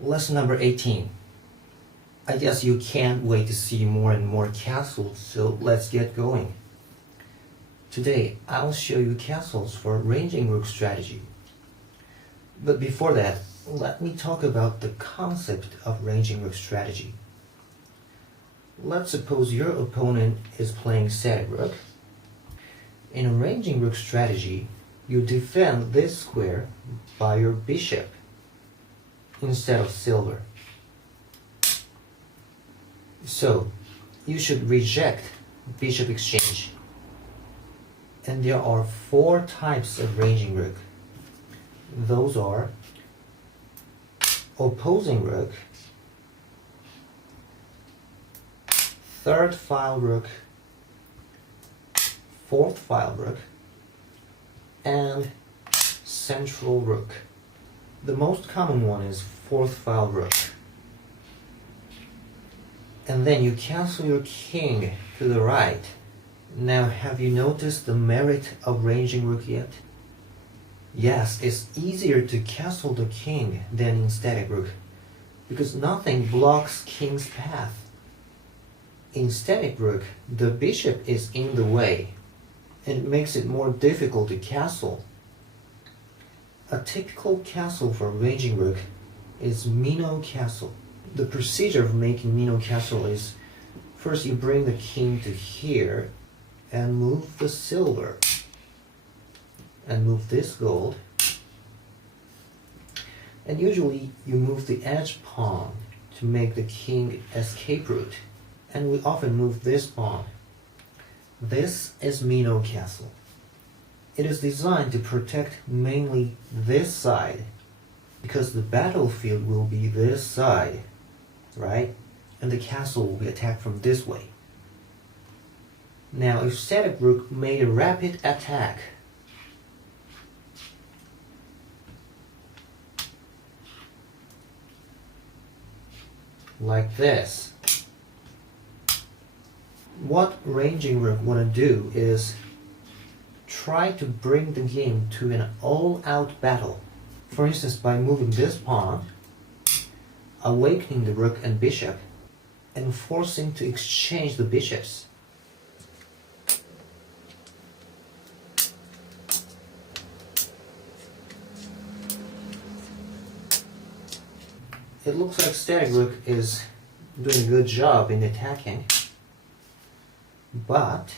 Lesson number 18. I guess you can't wait to see more and more castles, so let's get going. Today, I'll show you castles for ranging rook strategy. But before that, let me talk about the concept of ranging rook strategy. Let's suppose your opponent is playing Static Rook. In a ranging rook strategy, you defend this square by your bishop instead of silver. So, you should reject bishop exchange. And there are 4 types of ranging rook. Those are opposing rook, third file rook, fourth file rook, and central rook. The most common one is fourth file rook. And then you cancel your king to the right. Now, have you noticed the merit of ranging rook yet? Yes, it's easier to castle the king than in Static Rook, because nothing blocks king's path. In Static Rook, the bishop is in the way, and it makes it more difficult to castle. A typical castle for ranging rook is Mino castle. The procedure of making Mino castle is, first you bring the king to here, and move the silver, and move this gold, and usually you move the edge pawn to make the king escape route, and we often move this pawn. This is Mino castle. It is designed to protect mainly this side, because the battlefield will be this side, right? And the castle will be attacked from this way. Now, if Static Rook made a rapid attack, like this, what ranging rook want to do is try to bring the game to an all-out battle. For instance, by moving this pawn, awakening the rook and bishop, and forcing to exchange the bishops. It looks like Static Rook is doing a good job in attacking, but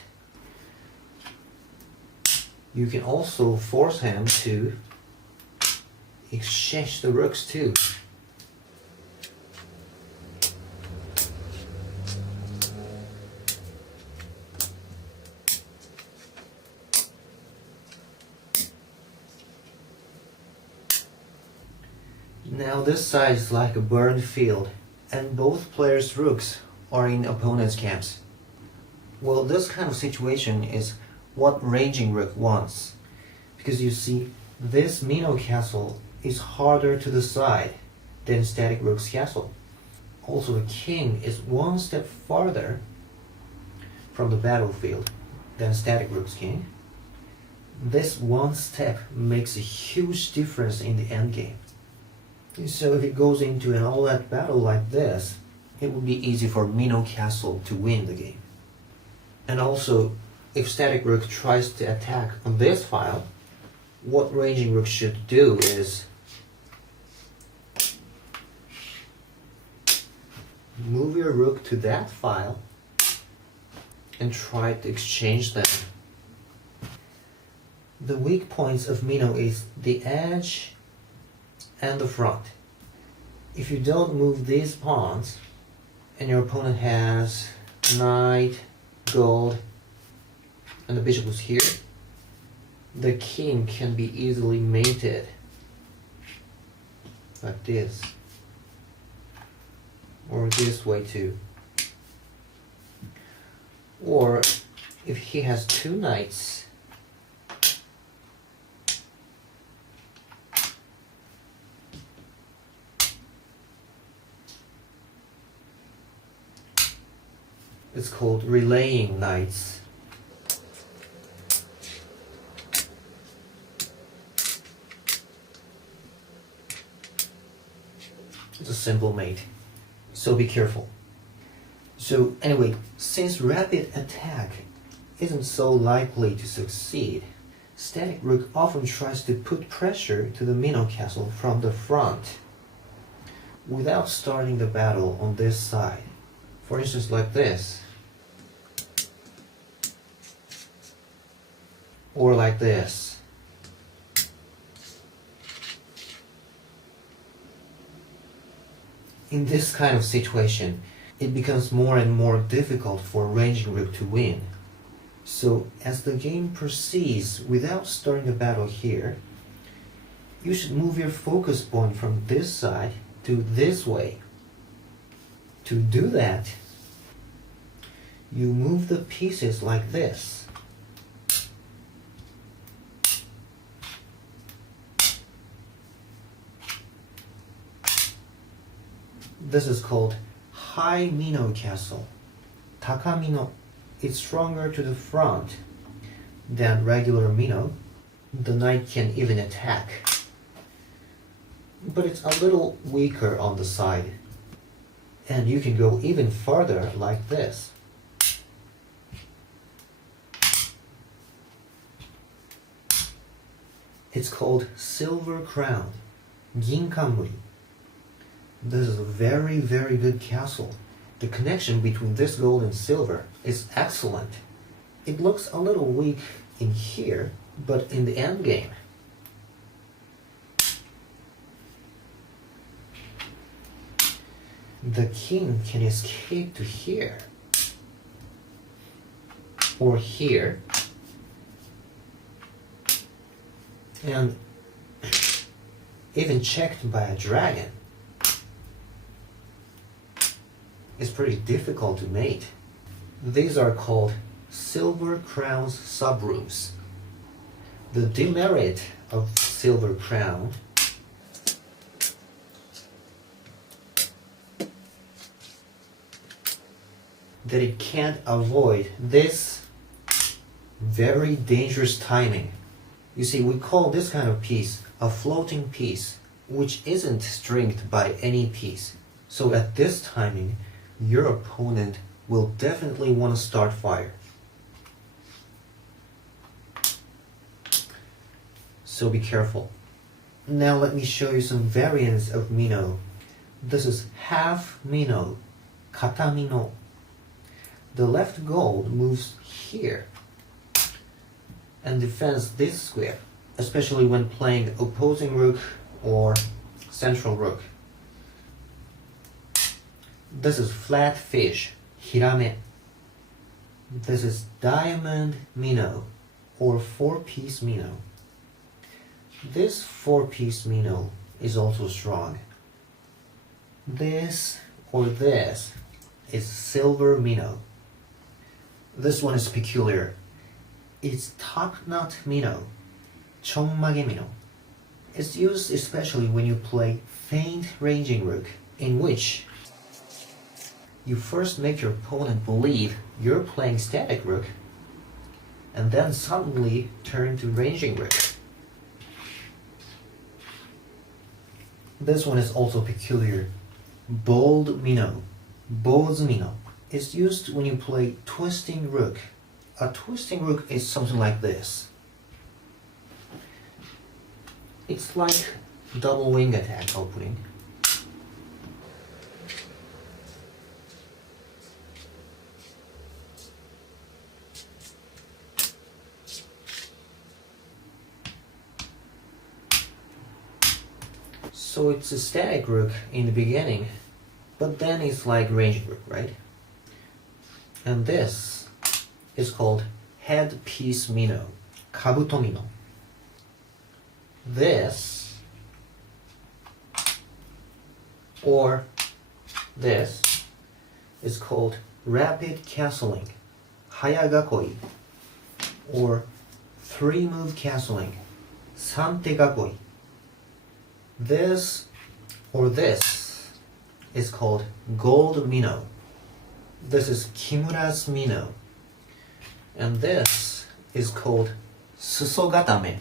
you can also force him to exchange the rooks too. Now this side is like a burned field, and both players' rooks are in opponent's camps. Well, this kind of situation is what ranging rook wants, because you see, this Mino castle is harder to decide than Static Rook's castle. Also, the king is one step farther from the battlefield than Static Rook's king. This one step makes a huge difference in the endgame. So if it goes into an all-out battle like this, it would be easy for Mino castle to win the game. And also, if Static Rook tries to attack on this file, what ranging rook should do is move your rook to that file and try to exchange them. The weak points of Mino is the edge and the front. If you don't move these pawns and your opponent has knight, gold, and the bishop was here, the king can be easily mated like this, or this way too. Or if he has 2 knights, it's called relaying knights. a simple mate, so be careful. So anyway, since rapid attack isn't so likely to succeed, Static Rook often tries to put pressure to the Mino castle from the front without starting the battle on this side. For instance, like this. Or like this. In this kind of situation, it becomes more and more difficult for Ranging Rook to win. So as the game proceeds without starting a battle here, you should move your focus point from this side to this way. To do that, you move the pieces like this. This is called High Mino Castle. Taka Mino. It's stronger to the front than regular Mino. The knight can even attack. But it's a little weaker on the side. And you can go even farther like this. It's called Silver Crown. Ginkanmuri. This is a very, very good castle. The connection between this gold and silver is excellent. It looks a little weak in here, but in the end game, the king can escape to here, or here, and even checked by a dragon. It's pretty difficult to mate. These are called Silver Crown's subrooms. The demerit of Silver Crown that it can't avoid this very dangerous timing. You see, we call this kind of piece a floating piece, which isn't stringed by any piece. So at this timing, your opponent will definitely want to start fire. So be careful. Now let me show you some variants of Mino. This is half Mino, kata Mino. The left gold moves here and defends this square, especially when playing opposing rook or central rook. This is flat fish, hirame. This is diamond Mino, or 4-piece Mino. This 4-piece Mino is also strong. This or this is silver Mino. This one is peculiar. It's top knot Mino, chonmage Mino. It's used especially when you play feint Ranging Rook, in which you first make your opponent believe you're playing Static Rook, and then suddenly turn to Ranging Rook. This one is also peculiar. Bold Mino, Bozu Mino. It's used when you play Twisting Rook. A Twisting Rook is something like this. It's like double wing attack opening. So it's a Static Rook in the beginning, but then it's like Ranging Rook, right? And this is called Headpiece Mino, Kabuto Mino. This, or this, is called Rapid Castling, Hayagakoi, or 3-move castling, Sante Gakoi. This or this is called Gold Mino. This is Kimura's Mino. And this is called Susogatame.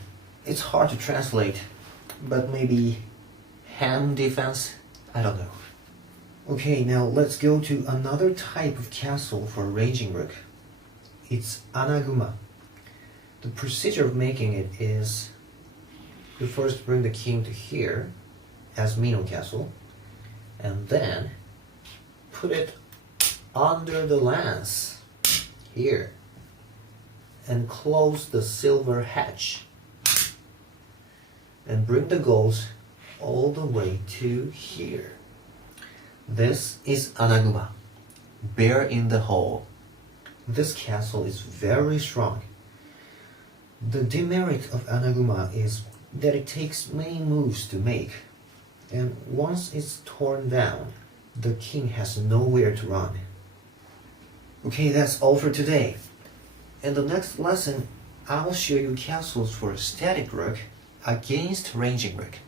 It's hard to translate, but maybe ham defense, I don't know. Okay, now let's go to another type of castle for Raging Rook. It's Anaguma. The procedure of making it is you first bring the king to here as Mino castle, and then put it under the lance here and close the silver hatch and bring the gold all the way to here. This is Anaguma, bear in the hole. This castle is very strong. The demerit of Anaguma is that it takes many moves to make, and once it's torn down, the king has nowhere to run. Okay, that's all for today. In the next lesson, I'll show you castles for Static Rook against Raging Rook.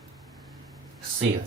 See ya.